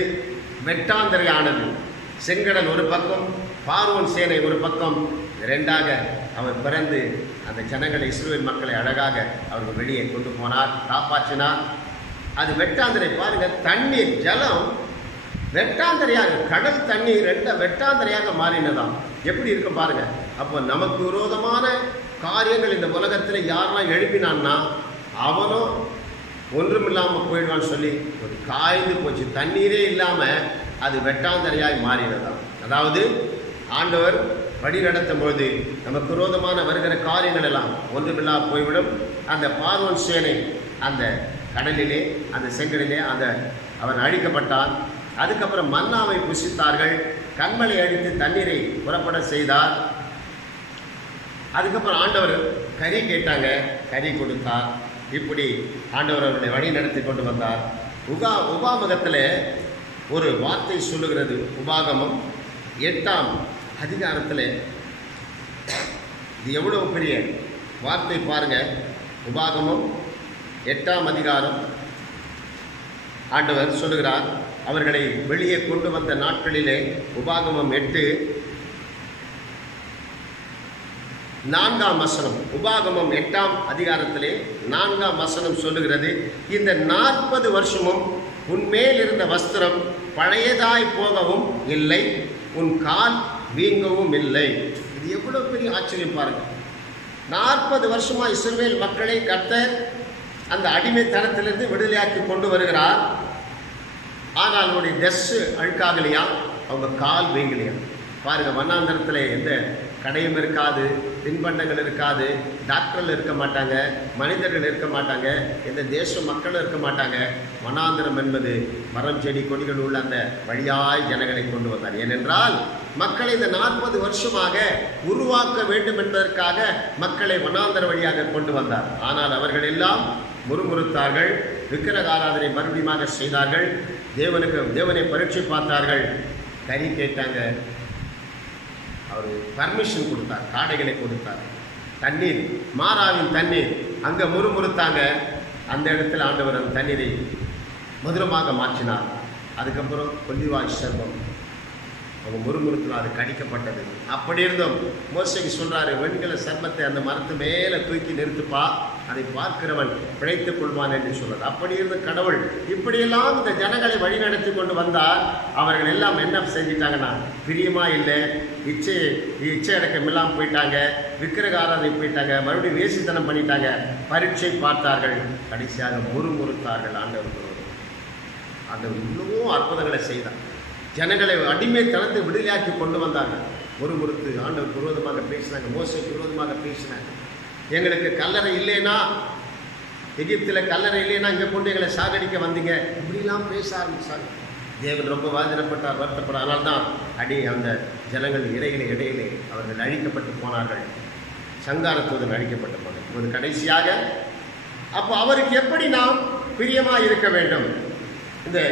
வெட்டாந்தரையானது. செங்கடல் ஒரு பக்கம், பார்வோன் சேனை ஒரு பக்கம். 2ஆக அவர் பிறந்து அந்த ஜனங்களை, இஸ்ரவேல் மக்களை அழகாக அவர்கள் வெளியே கொண்டு போனார், காப்பாற்றினார். அது வெட்டாந்தரை பாருங்க, தண்ணீர் ஜலம் வெட்டாந்தரையாக, கடல் தண்ணீர் வெட்டாந்தரையாக மாறினதாம். எப்படி இருக்கும் பாருங்க. அப்போ நமக்கு விரோதமான காரியங்கள் இந்த உலகத்தில் யாரெல்லாம் எழுப்பினான்னா அவனும் ஒன்றுமில்லாமல் போயிடுவான்னு சொல்லி ஒரு காய்ந்து போச்சு. தண்ணீரே இல்லாமல் அது வெட்டாந்தரையாய் மாறினதாம். அதாவது ஆண்டவர் வழி நடத்தும் பொழுது நமக்கு விரோதமான வருகிற காரியங்கள் எல்லாம் ஒன்றுமில்லாமல் போய்விடும். அந்த பார்வோன் சேனை அந்த கடலிலே, அந்த செங்கடலிலே அவன் அழிக்கப்பட்டான். அதுக்கப்புறம் மன்னாவை புசித்தார்கள். கண்மலை அடித்து தண்ணீரை புறப்பட செய்தார். அதுக்கப்புறம் ஆண்டவர் கறி கேட்டாங்க, கறி கொடுத்தார். இப்படி ஆண்டவர் அவர்களை வழி நடத்தி கொண்டு வந்தார். உபாகமத்தில் ஒரு வார்த்தை சொல்லுகிறது. உபாகமம் 8ஆம் அதிகாரத்தில் இது எவ்வளவு பெரிய வார்த்தை பாருங்க. உபாகமம் 8ஆம் அதிகாரம் ஆண்டவர் சொல்லுகிறார், அவர்களை வெளியே கொண்டு வந்த நாட்களிலே, உபாகமம் 8:4 வசனம், உபாகமம் 8ஆம் அதிகாரத்திலே 4ஆம் வசனம் சொல்லுகிறது, இந்த 40 வருஷமும் உன்மேல் இருந்த வஸ்திரம் பழையதாய் போகவும் இல்லை, உன் கால் வீங்கவும் இல்லை. இது எவ்வளவு பெரிய ஆச்சரியம் பாருங்க. 40 வருஷமா இஸ்ரவேல் மக்களை கர்த்தர் அந்த அடிமைத்தனத்திலிருந்து விடுதலையாக்கி கொண்டு வருகிறார். ஆனால் அவருடைய ட்ரெஸ் அழுக்காகலையா, அவங்க கால் வீங்கலையா. பாருங்க, வண்ணாந்தரத்தில் எந்த கடையும் இருக்காது, தின்பண்டங்கள் இருக்காது, டாக்டர்கள் இருக்க மாட்டாங்க, மனிதர்கள் இருக்க மாட்டாங்க, எந்த தேச மக்களும் இருக்க மாட்டாங்க. வண்ணாந்தரம் என்பது மரம் செடி கொடிகள் உள்ள அந்த வழியாய் ஜனங்களை கொண்டு வந்தார். ஏனென்றால் மக்களை இந்த 40 வருஷமாக உருவாக்க வேண்டும் என்பதற்காக மக்களை வண்ணாந்தர வழியாக கொண்டு வந்தார். ஆனால் அவர்கள் எல்லாம் முறுமுறுத்தார்கள், விக்கிரக ஆராதனை மறுபடியும் செய்தார்கள், தேவனை பரீட்சை பார்த்தார்கள், கறி கேட்டாங்க. அவர் பர்மிஷன் கொடுத்தார், காடைகளை கொடுத்தார். தண்ணீர், மாறாவின் தண்ணீர், அங்கே முறுமுறுத்தாங்க. அந்த இடத்துல ஆண்டவர் அந்த தண்ணீரை மதுரமாக மாற்றினார். அதுக்கப்புறம் கொல்லிவாய் சர்வம் அவங்க முறுமுறுத்தினா அது கடிக்கப்பட்டது. அப்படி இருந்தும் மோசேக்கு சொல்றாரு, வெண்கல சர்மத்தை அந்த மரத்து மேலே தூக்கி நிறுத்துப்பா, அதை பார்க்கிறவன் பிழைத்துக் கொள்வான் என்று சொல்றார். அப்படி இருந்த கடவுள் இப்படியெல்லாம் இந்த ஜனங்களை வழிநடத்தி கொண்டு வந்தால், அவர்கள் எல்லாம் என்ன செஞ்சிட்டாங்கன்னா, பிரியமா இல்லை, இச்சை அடக்கம் இல்லாமல் போயிட்டாங்க, விக்கிரக ஆராதனை போயிட்டாங்க, மறுபடியும் வேசித்தனம் பண்ணிட்டாங்க, பரீட்சை பார்த்தார்கள், கடைசியாக முறுமுறுத்தார்கள். ஆண்டவர் இன்னமும் அற்புதங்களை செய்தார். ஜனங்களை அடிமைத்தனத்தை விடுதலையாக்கி கொண்டு வந்தாங்க. முறுமுறுத்து ஆண்டவர் விரோதமாக பேசினாங்க, மோசேக்கு விரோதமாக பேசினாங்க. எங்களுக்கு கல்லறை இல்லைன்னா, எகிப்தில் கல்லறை இல்லைன்னா இங்கே கொண்டு எங்களை சாகடிக்க வந்தீங்க, இப்படிலாம் பேச ஆரம்பிச்சாங்க. தேவன் ரொம்ப வாதிடப்பட்டார், வருத்தப்பட்டார். அதனால தான் அந்த ஜனங்கள் இடையிலே அவர்கள் அழிக்கப்பட்டு போனார்கள். சங்காரத்தோடு அழிக்கப்பட்டு போனார்கள். இப்போது கடைசியாக அப்போ அவருக்கு எப்படி நாம் பிரியமாக இருக்க வேண்டும்,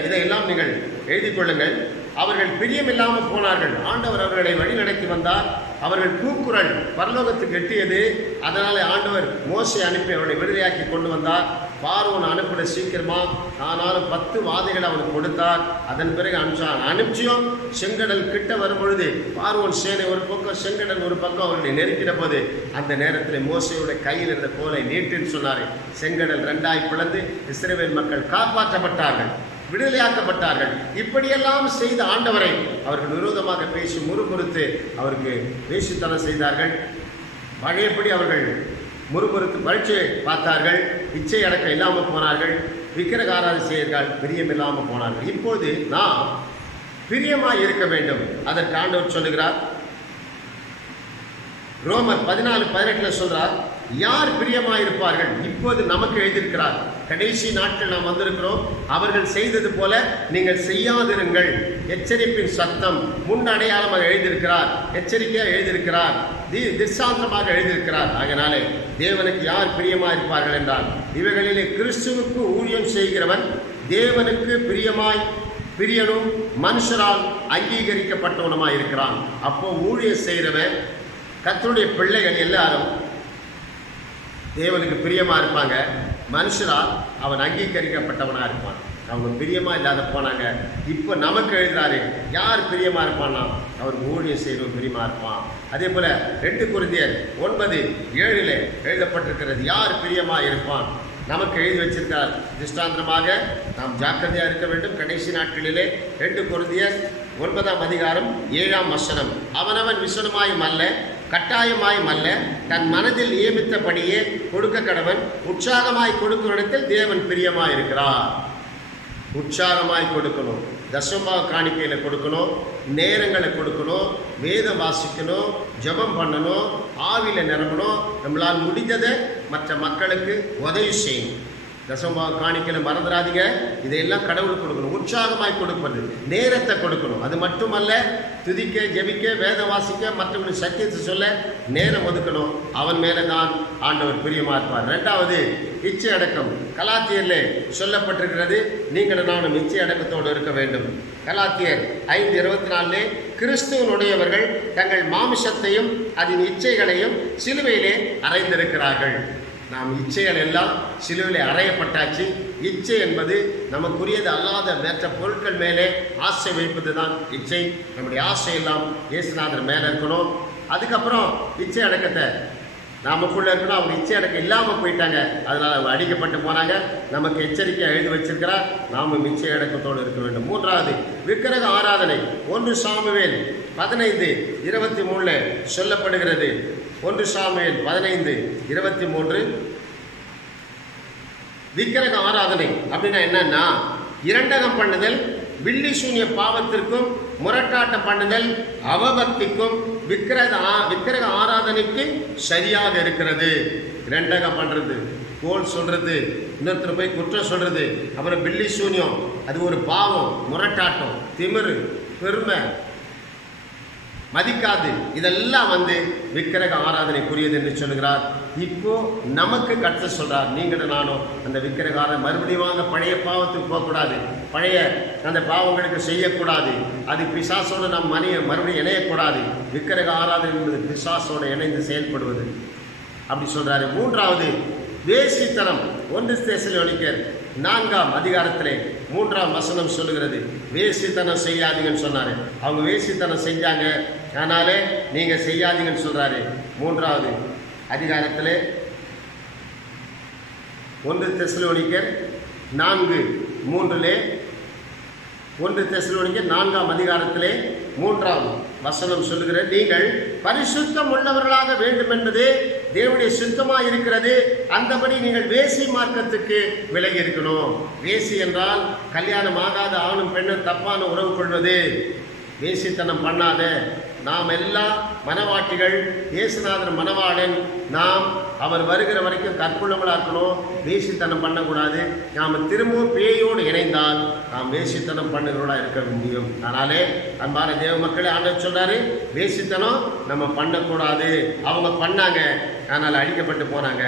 இதையெல்லாம் நீங்கள் எழுதி கொள்ளுங்கள். அவர்கள் பிரியமில்லாமல் போனார்கள். ஆண்டவர் அவர்களை வழி நடத்தி வந்தார். அவர்கள் கூக்குரல் பரலோகத்துக்கு எட்டியது. அதனால் ஆண்டவர் மோசே அனுப்பி அவர்களை விடுதலையாக்கி கொண்டு வந்தார். பார்வோன் அனுப்பின சீக்கிரமா, ஆனாலும் 10 வாதைகள் அவனுக்கு கொடுத்தார். அதன் பிறகு அனுப்பிச்சியும் செங்கடல் கிட்ட வரும் பொழுது பார்வோன் சேனை ஒரு பக்கம், செங்கடல் ஒரு பக்கம் அவர்களை நெருக்கிற போது, அந்த நேரத்தில் மோசையுடைய கையில் இருந்த கோலை நீட்டுன்னு சொன்னார். செங்கடல் 2ஆய் பிளந்து இஸ்ரவேல் மக்கள் காப்பாற்றப்பட்டார்கள், விடுதலையாக்கப்பட்டார்கள். இப்படியெல்லாம் செய்த ஆண்டவரை அவர்கள் விரோதமாக பேசி முறுமுறுத்து அவருக்கு வேசித்தனம் செய்தார்கள். பழையபடி அவர்கள் முறுமுறுத்து பரீட்சை பார்த்தார்கள், இச்சை அடக்கம் இல்லாமல் போனார்கள், விக்கிரக ஆராதனை செய்தார்கள், பிரியமில்லாமல் போனார்கள். இப்போது நாம் பிரியமாய் இருக்க வேண்டும். அதற்கு ஆண்டவர் சொல்லுகிறார், ரோமர் 14:18 சொல்றார், யார் பிரியமாயிருப்பார்கள். இப்போது நமக்கு எழுதியிருக்கிறார், கடைசி நாட்கள் நாம் வந்திருக்கிறோம், அவர்கள் செய்தது போல நீங்கள் செய்யாதிருங்கள். எச்சரிப்பின் சத்தம் முன் அடையாளமாக எழுதியிருக்கிறார், எச்சரிக்கையாக எழுதியிருக்கிறார், திர்சாந்தமாக எழுதியிருக்கிறார். ஆகையினாலே தேவனுக்கு யார் பிரியமாயிருப்பார்கள் என்றால், இவைகளிலே கிறிஸ்துவுக்கு ஊழியம் செய்கிறவன் தேவனுக்கு பிரியனும் மனுஷரால் அங்கீகரிக்கப்பட்டவனுமாய் இருக்கிறான். அப்போ ஊழியம் செய்கிறவன், கர்த்தருடைய பிள்ளைகள் எல்லாரும் தேவனுக்கு பிரியமா இருப்பாங்க. மனுஷரால் அவன் அங்கீகரிக்கப்பட்டவனா இருப்பான். அவங்க பிரியமா இல்லாத போனாங்க. இப்போ நமக்கு எழுதுறாரு, யார் பிரியமா இருப்பான்னா அவர் ஊழியம் செய்கிறவன் பிரியமா இருப்பான். அதே போல 2 கொரிந்தியர் 9:7 எழுதப்பட்டிருக்கிறது, யார் பிரியமா இருப்பான். நமக்கு எழுதி வச்சிருக்கார். திருஷ்டாந்தமாக நாம் ஜாக்கிரதையாக இருக்க வேண்டும். கடைசி நாட்களிலே 2 கொரிந்தியர் 9ஆம் அதிகாரம் 7ஆம் வசனம், அவனவன் விசனமாயும் அல்ல கட்டாயமாயும் அல்ல, தன் மனதில் நியமித்தபடியே கொடுக்க கடவன், உற்சாகமாய் கொடுக்கும் இடத்தில் தேவன் பிரியமாய் இருக்கிறார். உற்சாகமாய் கொடுக்கணும், தசம காணிக்கையில கொடுக்கணும், நேரங்களை கொடுக்கணும், வேதம் வாசிக்கணும், ஜெபம் பண்ணணும், ஆவியில நிரம்பணும், நம்மளால் முடிந்ததை மற்ற மக்களுக்கு உதவி செய்யணும். தசமபாக காணிக்கல மறந்துடாதீங்க. இதையெல்லாம் கடவுளுக்கு கொடுக்கணும், உற்சாகமாய் கொடுப்பது, நேரத்தை கொடுக்கணும். அது மட்டுமல்ல, துதிக்க, ஜெபிக்க, வேத வாசிக்க, மற்றவங்க சத்தியத்தை சொல்ல நேரம் ஒதுக்கணும். அவன் மேலே தான் ஆண்டவர் பிரியமா இருப்பார். ரெண்டாவது, இச்சை அடக்கம். கலாத்தியர்ல சொல்லப்பட்டிருக்கிறது, நீங்களும் நானும் இச்சை அடக்கத்தோடு இருக்க வேண்டும். கலாத்தியர் 5:24 கிறிஸ்துவனுடையவர்கள் தங்கள் மாமிசத்தையும் அதன் இச்சைகளையும் சிலுவையிலே அறைந்திருக்கிறார்கள். நாம் இச்சைகள் எல்லாம் சிலுவையிலே அறையப்பட்டாச்சு. இச்சை என்பது நமக்குரியது அல்லாத மற்ற பொருட்கள் மேலே ஆசை வைப்பது தான் இச்சை. நம்முடைய ஆசை எல்லாம் இயேசுநாதர் மேலே இருக்கணும். அதுக்கப்புறம் இச்சை அடக்கத்தை நமக்குள்ளே இருக்கணும். அவங்க இச்சை அடக்கம் இல்லாமல் போயிட்டாங்க, அதனால் அவங்க அடிக்கப்பட்டு போனாங்க. நமக்கு எச்சரிக்கை எழுதி வச்சிருக்கிறார், நாமும் இச்சை அடக்கத்தோடு இருக்க வேண்டும். மூன்றாவது, விக்கிரக ஆராதனை. 1 சாமுவேல் 15:23 சொல்லப்படுகிறது. 1 சாமுவேல் 15:23 விக்கிரக ஆராதனை அப்படின்னா என்னன்னா, இரண்டகம் பண்ணுதல், வில்லி சூன்ய பாவத்திற்கும் முரட்டாட்டம் பண்ணுதல் அவபக்திக்கும் விக்கிரக ஆராதனைக்கு சரியாக இருக்கிறது. இரண்டகம் பண்றது, கோல் சொல்றது, இன்னொருத்தர் போய் குற்றம் சொல்றது, அப்புறம் வில்லி சூன்யம், அது ஒரு பாவம், முரட்டாட்டம், திமிரு, பெருமை, மதிக்காது, இதெல்லாம் விக்கிரக ஆராதனைக்குரியது என்று சொல்லுகிறார். இப்போ நமக்கு கற்று சொல்றார், நீங்களும் நானும் அந்த விக்கிரக ஆராதனை மறுபடியும் வாங்க, பழைய பாவத்துக்கு போகக்கூடாது, பழைய அந்த பாவங்களுக்கு செய்யக்கூடாது, அது பிசாசோடு நம் மறுபடியும் இணையக்கூடாது. விக்கிரக ஆராதனை என்பது பிசாசோடு இணைந்து செயல்படுவது அப்படி சொல்றாரு. மூன்றாவது, வேசித்தனம். 1 தெசலோனிக்கர் 4:3 சொல்லுகிறது, வேசித்தனம் செய்யாதீங்கன்னு சொன்னாரு. அவங்க வேசித்தனம் செஞ்சாங்க, ஆனாலே நீங்க செய்யாதீங்கன்னு சொல்றாரு. 3வது அதிகாரத்திலே 1 தெசலோனிக்கர் 4:3 1 தெசலோனிக்கர் 4:3 சொல்லுகிற, நீங்கள் பரிசுத்தம் உள்ளவர்களாக வேண்டும் என்பது தேவனுடைய சுத்தமாக இருக்கிறது, அந்தபடி நீங்கள் வேசி மார்க்கத்துக்கு விலகி இருக்கணும். வேசி என்றால் கல்யாணம் ஆகாத ஆணும் பெண்ணும் தப்பான உறவு கொள்வது. வேசித்தனம் பண்ணாத. நாம் எல்லாம் மனவாட்டிகள், இயேசுநாதர் மனவாளன். நாம் அவர் வருகிற வரைக்கும் கற்புள்ளவளாக இருக்கணும், வேசித்தனம் பண்ணக்கூடாது. நாம் திரும்பவும் பேயோடு இணைந்தால் நாம் வேசித்தனம் பண்ணுகிறவர்களாக இருக்க முடியும். அதனாலே அன்பான தேவ மக்களே, ஆண்டவர் சொல்றாரு, வேசித்தனம் நம்ம பண்ணக்கூடாது. அவங்க பண்ணாங்க, ஆனால் அடிக்கப்பட்டு போனாங்க.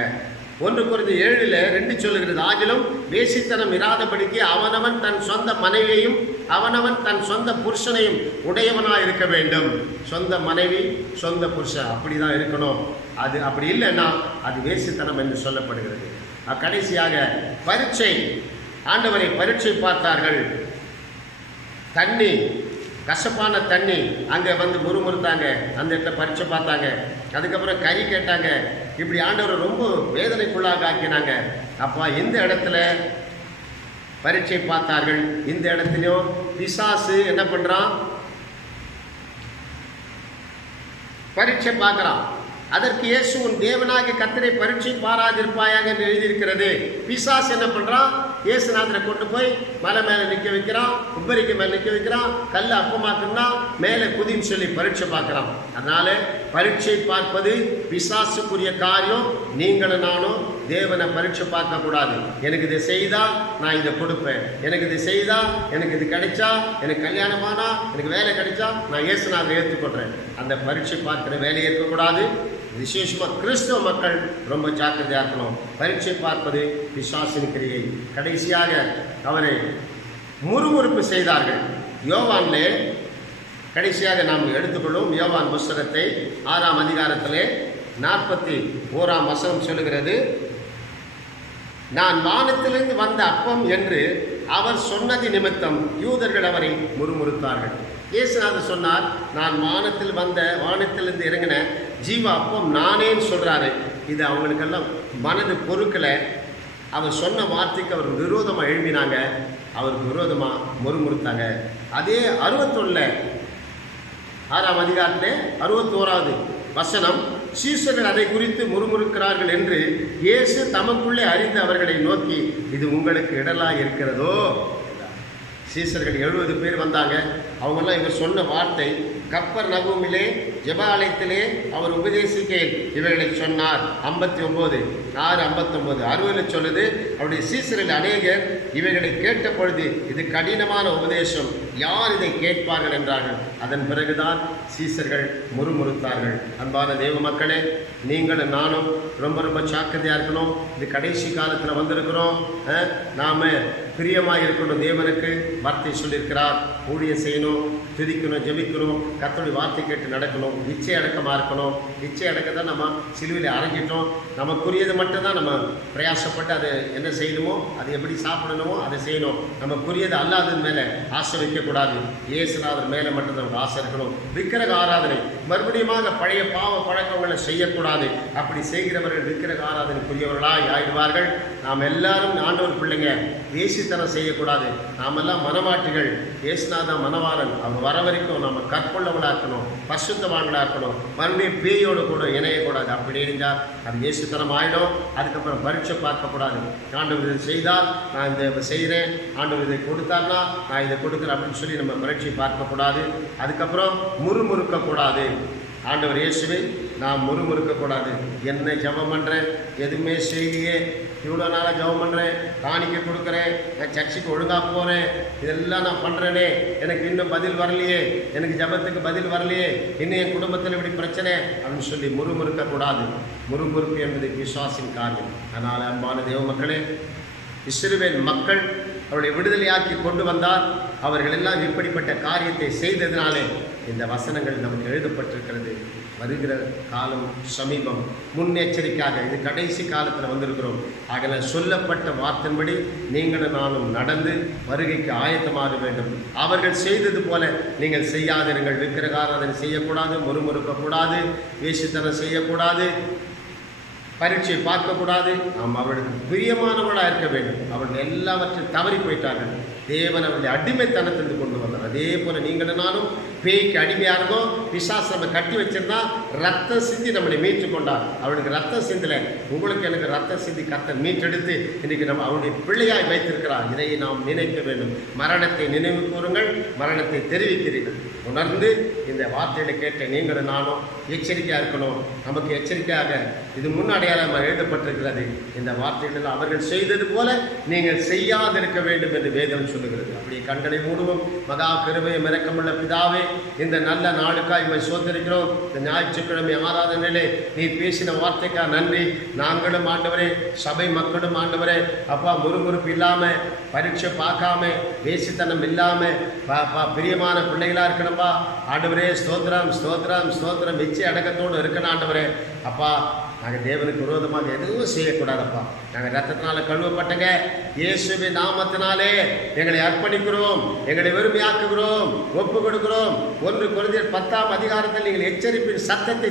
1 கொரிந்தியர் 7:2 சொல்லுகிறது, ஆகிலும் வேசித்தனம் இராதபடிக்கு அவனவன் தன் சொந்த மனைவியையும் அவனவன் தன் சொந்த புருஷனையும் உடையவனாக இருக்க வேண்டும். சொந்த மனைவி, சொந்த புருஷன், அப்படிதான் இருக்கணும். அது அப்படி இல்லைன்னா அது வேசித்தனம் என்று சொல்லப்படுகிறது. கடைசியாக பரீட்சை. ஆண்டவரை பரீட்சை பார்த்தார்கள். தண்ணி, கசப்பான தண்ணி அங்கே முறுமுறுத்தாங்க, அந்த இடத்துல பரீட்சை பார்த்தாங்க. அதுக்கப்புறம் கறி கேட்டாங்க. இப்படி ஆண்டவரை ரொம்ப வேதனைக்குள்ளாக ஆக்கினாங்க. அப்பா இந்த இடத்துல பரீட்சை பார்த்தார்கள். இந்த இடத்துலையும் பிசாசு என்ன பண்றான்? பரீட்சை பார்க்கிறான். அதற்கு இயேசு, உன் தேவனாகிய கர்த்தரை பரீட்சை பாராதிருப்பாயாக என்று எழுதியிருக்கிறது. பிசாசு என்ன பண்றான்? இயேசுநாதரை கொண்டு போய் மலை மேலே நிற்க வைக்கிறான், உப்பரிக்கு மேலே நிற்க வைக்கிறான், கல்ல அப்பமாக்குன்னா மேலே குதின்னு சொல்லி பரீட்சை பார்க்கிறான். அதனால பரீட்சை பார்ப்பது பிசாசுக்குரிய காரியம். நீங்களும் நானும் தேவனை பரீட்சை பார்க்க கூடாது. எனக்கு இதை செய்தா நான் இதை கொடுப்பேன், எனக்கு இது செய்தா, எனக்கு இது கிடைச்சா, எனக்கு கல்யாணமானா, எனக்கு வேலை கிடைச்சா நான் இயேசுநாதரை ஏற்றுக்கொள்றேன். அந்த பரீட்சை பார்க்கிற வேலையை இருக்கக்கூடாது. விசேஷமாக கிறிஸ்தவ மக்கள் ரொம்ப ஜாக்கிரதையாக இருக்கணும். பரீட்சை பார்ப்பது பிசாசின் கிரியை. கடைசியாக அவரை முறுமுறுப்பு செய்தார்கள். யோவான்லே கடைசியாக நாம் எடுத்துக்கொள்ளும் யோவான் புஸ்தகத்தை 6ஆம் அதிகாரத்திலே 41ஆம் வசனம் சொல்லுகிறது, நான் வானத்திலிருந்து வந்த அப்பம் என்று அவர் சொன்னது நிமித்தம் யூதர்கள் அவரை முறுமுறுத்தார்கள். இயேசுநாதர் சொன்னார், நான் வானத்திலிருந்து இறங்கின ஜீவ அப்பம் நானேன்னு சொல்றாரு. இது அவங்களுக்கெல்லாம் மனது பொறுக்கலை. அவர் சொன்ன வார்த்தைக்கு அவர் விரோதமாக எழுப்பினாங்க, அவருக்கு விரோதமாக முறுமுறுத்தாங்க. அதே 6ஆம் அதிகாரத்திலே 61வது வசனம், சீசர்கள் அதை குறித்து முறுமுறுக்கிறார்கள் என்று இயேசு தமக்குள்ளே அறிந்து அவர்களை நோக்கி, இது உங்களுக்கு இடலாக இருக்கிறதோ? சீசர்கள் 70 பேர் வந்தாங்க. அவங்கெல்லாம் இவர் சொன்ன வார்த்தை கப்பர்நகூமிலே ஜெப ஆலயத்திலே அவர் உபதேசிக்கையில் இவைகளை சொன்னார். 59:6-59 60 சொல்லுது, அவருடைய சீசரில் அநேகர் இவைகளை கேட்ட பொழுது இது கடினமான உபதேசம், யார் இதை கேட்பார்கள் என்றார்கள். அதன் பிறகுதான் சீசர்கள் முறுமுறுத்தார்கள். அன்பான தேவ மக்களே, நீங்களும் நானும் ரொம்ப ரொம்ப ஜாக்கிரதையா இருக்கணும். இது கடைசி காலத்தில் வந்திருக்கிறோம். நாம பிரியமாக இருக்கணும். தேவனுக்கு வார்த்தை சொல்லியிருக்கிறார். ஊழியம் செய்யணும், துதிக்கணும், ஜெபிக்கணும், கர்த்தருடைய வார்த்தை கேட்டு நடக்கணும், இச்சை அடக்கமாக இருக்கணும். இச்சை அடக்கத்தான் நம்ம சிலுவையில் அரைஞ்சிட்டோம். நமக்குரியது மட்டும்தான் நம்ம பிரயாசப்பட்டு அதை என்ன செய்யணுமோ, அதை எப்படி சாப்பிடணுமோ அதை செய்யணும். நமக்குரியது அல்லாதது மேலே ஆசை வைக்கக்கூடாது. இயேசுநாதர் மேலே மட்டும் நமக்கு ஆசை இருக்கணும். விக்கிரக ஆராதனை மறுபடியும் பழைய பாவ பழக்கங்களை செய்யக்கூடாது. அப்படி செய்கிறவர்கள் விக்கிரக ஆராதனைக்குரியவர்களாய் ஆயிடுவார்கள். நாம் எல்லாரும் ஆண்டவர் பிள்ளைங்க. வேசித்தனம் செய்யக்கூடாது. நாமெல்லாம் மனமாட்டிகள். இயேசுநாதா மனவாளன். அவர் வர வரைக்கும் நம்ம கற்புள்ளவளாக இருக்கணும், பரிசுத்தவான்களாக இருக்கணும். மறுபடியும் பேயோடு கூட இணையக்கூடாது. அப்படி இருந்தால் அது வேசித்தனம் ஆகிடும். அதுக்கப்புறம் பரீட்சை பார்க்கக்கூடாது. ஆண்டவர் இதை செய்தால் நான் இதை செய்கிறேன், ஆண்டவர் இதை கொடுத்தார்னா நான் இதை கொடுக்குறேன் அப்படின்னு சொல்லி நம்ம பரீட்சை பார்க்கக்கூடாது. அதுக்கப்புறம் முறுமுறுக்கக்கூடாது. ஆண்டவர் இயேசுவை நான் முறுமுறுக்கக்கூடாது. என்ன ஜெபம் பண்ணுறேன், எதுவுமே செய்யலையே, இவ்வளோ நாளாக ஜெபம் பண்ணுறேன், காணிக்கை கொடுக்குறேன், நான் சர்ச்சுக்கு ஒழுங்காக போகிறேன், இதெல்லாம் நான் பண்ணுறேனே, எனக்கு இன்னும் பதில் வரலையே, எனக்கு ஜெபத்துக்கு பதில் வரலையே, இன்னும் என் குடும்பத்தில் இப்படி பிரச்சனை அப்படின்னு சொல்லி முறுமுறுக்கக்கூடாது. முறுமுறுப்பு என்பது விசுவாசின் காரியம். அதனால் அன்பான தேவ மக்களே, இஸ்ரவேல் மக்கள் அவர்களை விடுதலையாக்கி கொண்டு வந்தார். அவர்கள் எல்லாம் இப்படிப்பட்ட காரியத்தை செய்ததினாலே இந்த வசனங்கள் நமக்கு எழுதப்பட்டிருக்கிறது. வருகிற காலம் சமீபம், முன்னெச்சரிக்கையாக இது கடைசி காலத்தில் வந்திருக்கிறோம். ஆகவே சொல்லப்பட்ட வார்த்தையின்படி நீங்களும் நானும் நடந்து வருகைக்கு ஆயத்தமாக வேண்டும். அவர்கள் செய்தது போல நீங்கள் செய்யாதிருங்கள். விக்கிரக ஆராதனை செய்யக்கூடாது, முறுமுறுக்கக்கூடாது, வேசித்தனம் செய்யக்கூடாது, பரீட்சை பார்க்கக்கூடாது. நாம் அவர்களுக்கு பிரியமானவர்களாக இருக்க வேண்டும். அவர்கள் எல்லாவற்றையும் தவறி போயிட்டார்கள். தேவன் அவருடைய அடிமைத்தனத்திலிருந்து கொண்டு வந்தார். அதே போல நீங்களும் நானும் பேய்க்கு அடிமையாக இருந்தோம். பிசாசு நம்ம கட்டி வச்சிருந்தா ரத்தம் சிந்தி நம்மளை மீட்டு கொண்டார். அவனுக்கு ரத்தம் சிந்தலை, உங்களுக்கு எனக்கு ரத்தம் சிந்தி கர்த்தர் மீட்டெடுத்து இன்றைக்கு நம்ம அவருடைய பிள்ளையாய் வைத்திருக்கிறார். இதை நாம் நினைக்க வேண்டும். மரணத்தை நினைவு கூறுங்கள், மரணத்தை தெரிவிக்கிறீர்கள். உணர்ந்து இந்த வார்த்தைகளை கேட்ட நீங்களும் நானும் எச்சரிக்கையாக இருக்கணும். நமக்கு எச்சரிக்கையாக இது முன்னடையாளமாக எழுதப்பட்டிருக்கிறது. இந்த வார்த்தைகள் அவர்கள் செய்தது போல நீங்கள் செய்யாதிருக்க வேண்டும் என்று வேதம் சொல்லுகிறது. அப்படியே கண்களை மூடுவோம். மகா கிருபையும் இரக்கமுள்ள பிதாவே, இந்த நல்ல நாளுக்காய் உம்மை சோதரிக்கிறோம். இந்த ஞாயிற்றுக்கிழமை ஆராதனையிலே நீ பேசின வார்த்தைக்காக நன்றி. நாங்களும் ஆண்டவரே, சபை மக்களும் ஆண்டவரே, அப்பா முறுமுறுப்பு இல்லாமல், பரீட்சை பார்க்காம, வேசித்தனம் இல்லாமல் பிரியமான பிள்ளைகளாக இருக்கணும்பா. ஆண்டவரே ஸ்தோத்திரம் ஸ்தோத்திரம் ஸ்தோத்திரம். வெச்சி அடக்கத்தோடு இருக்கணும் ஆண்டவரே. அப்பா நாங்கள் தேவனுக்கு விரோதமாக எதுவும் செய்யக்கூடாதப்பா. நாங்கள் ரத்தத்தினால கழுவப்பட்டங்க. இயேசுவின் நாமத்தினாலே எங்களை அர்ப்பணிக்கிறோம், எங்களை வெறுமையாக்குகிறோம், ஒப்பு கொடுக்கிறோம். 1 கொரிந்தியர் 10ஆம் அதிகாரத்தில் நீங்கள் எச்சரிப்பின் சத்தத்தை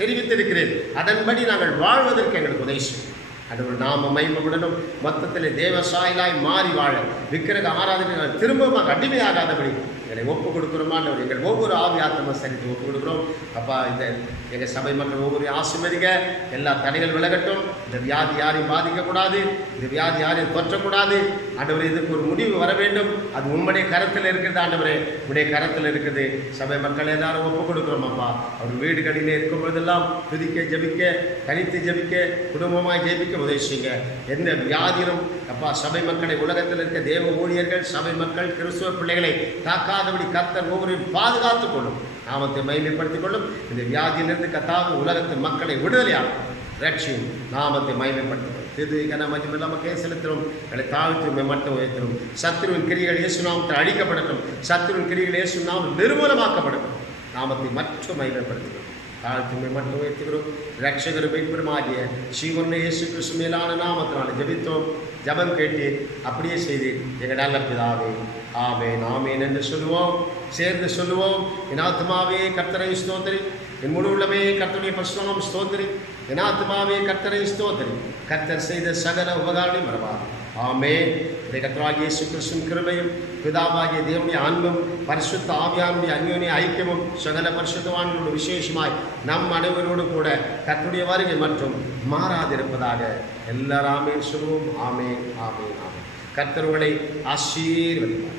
தெரிவித்திருக்கிறேன். அதன்படி நாங்கள் வாழ்வதற்கு எங்களுக்கு உதவி செய்யும். அது ஒரு நாம மகிமைப்படணும். மொத்தத்தில் தேவ சாயலாய் மாறி வாழ, விக்கிரக ஆராதனை திரும்பமாக அடிமையாகாதபடி எங்களை ஒப்பு கொடுக்குறோமான்னு எங்கள் ஒவ்வொரு ஆவி ஆத்மா சரித்து ஒப்பு கொடுக்குறோம். அப்பா, இந்த எங்கள் சபை மக்கள் ஒவ்வொரு ஆசீர்வதிங்க. எல்லா தடைகள் விலகட்டும். இந்த வியாதி யாரையும் பாதிக்கக்கூடாது, இந்த வியாதி யாரையும் தொற்றக்கூடாது. ஆண்டவரே, இதுக்கு ஒரு முடிவு வர வேண்டும். அது உம்முடைய கரத்தில் இருக்கிறது ஆண்டவரே, உடைய கரத்தில் இருக்குது. சபை மக்கள் எல்லாரும் ஒப்பு கொடுக்குறோம் அப்பா. அவர் வீடுகளிலே இருக்கும் பொழுதெல்லாம் துதிக்க, ஜெபிக்க, தனித்து ஜெபிக்க, குடும்பமாய் ஜெபிக்க உதவி செய்யுங்க. எந்த வியாதியும் அப்பா சபை மக்களை, உலகத்தில் இருக்க தேவ ஊழியர்கள், சபை மக்கள், கிறிஸ்துவ பிள்ளைகளை தாக்காதபடி கர்த்தர் ஒவ்வொருவரையும் பாதுகாத்துக் கொள்ளும், நாமத்தை மகிமைப்படுத்திக் கொள்ளும். இந்த வியாதியிலிருந்து கர்த்தாவே உலகத்தின் மக்களை விடுதலையாகும், ரட்சியும், நாமத்தை மகிமைப்படுத்தும். திரு மகிமை நமக்கே செலுத்தும். எங்களை தாழ்த்தி மட்டும் உயர்த்தும். சத்ருவின் கிரிகள் இயேசு நாமத்தில் அழிக்கப்படட்டும். சத்ருவின் கிரிகள் இயேசு நாமம் நிர்மூலமாக்கப்படட்டும். நாமத்தை மற்றும் மகிமைப்படுத்துகிறோம். தாழ்த்துமை மட்டும் உயர்த்துகிறோம். ரட்சகர் மீட்பருமாகிய ஸ்ரீவன் இயேசு கிறிஸ்து மேலான நாமத்தினால ஜெபித்தோம். ஜபம் கேட்டு அப்படியே செய்து எங்கள் நல்ல பிதாவே, ஆமென் ஆமென் என்று சொல்லுவோம். சேர்ந்து சொல்லுவோம். என் ஆத்துமாவே கர்த்தரை ஸ்தோத்திரி, என் முழு உள்ளமே கர்த்தருடைய பரிசுத்தம் ஸ்தோத்திரி, என் ஆத்துமாவே கர்த்தரை ஸ்தோத்திரி, கர்த்தர் செய்த சகல உபகாரங்களை மறவாது. ஆமென். கர்த்தராகிய இயேசு கிறிஸ்துவின் கிருபையும், பிதாவாகிய தேவனுடைய அன்பும், பரிசுத்த ஆவியானுடைய அந்யோன்ய ஐக்கியமும், சகல பரிசுத்தவான்களோடு விசேஷமாய் நம் அனைவரோடு கூட கர்த்தருடைய வருகை மற்றும் மாறாதிருப்பதாக. எல்லாரும் ஆமென் சொல்லுவோம். ஆமென் ஆமென் ஆமென். கர்த்தர் உங்களை ஆசீர்வதிப்பார்.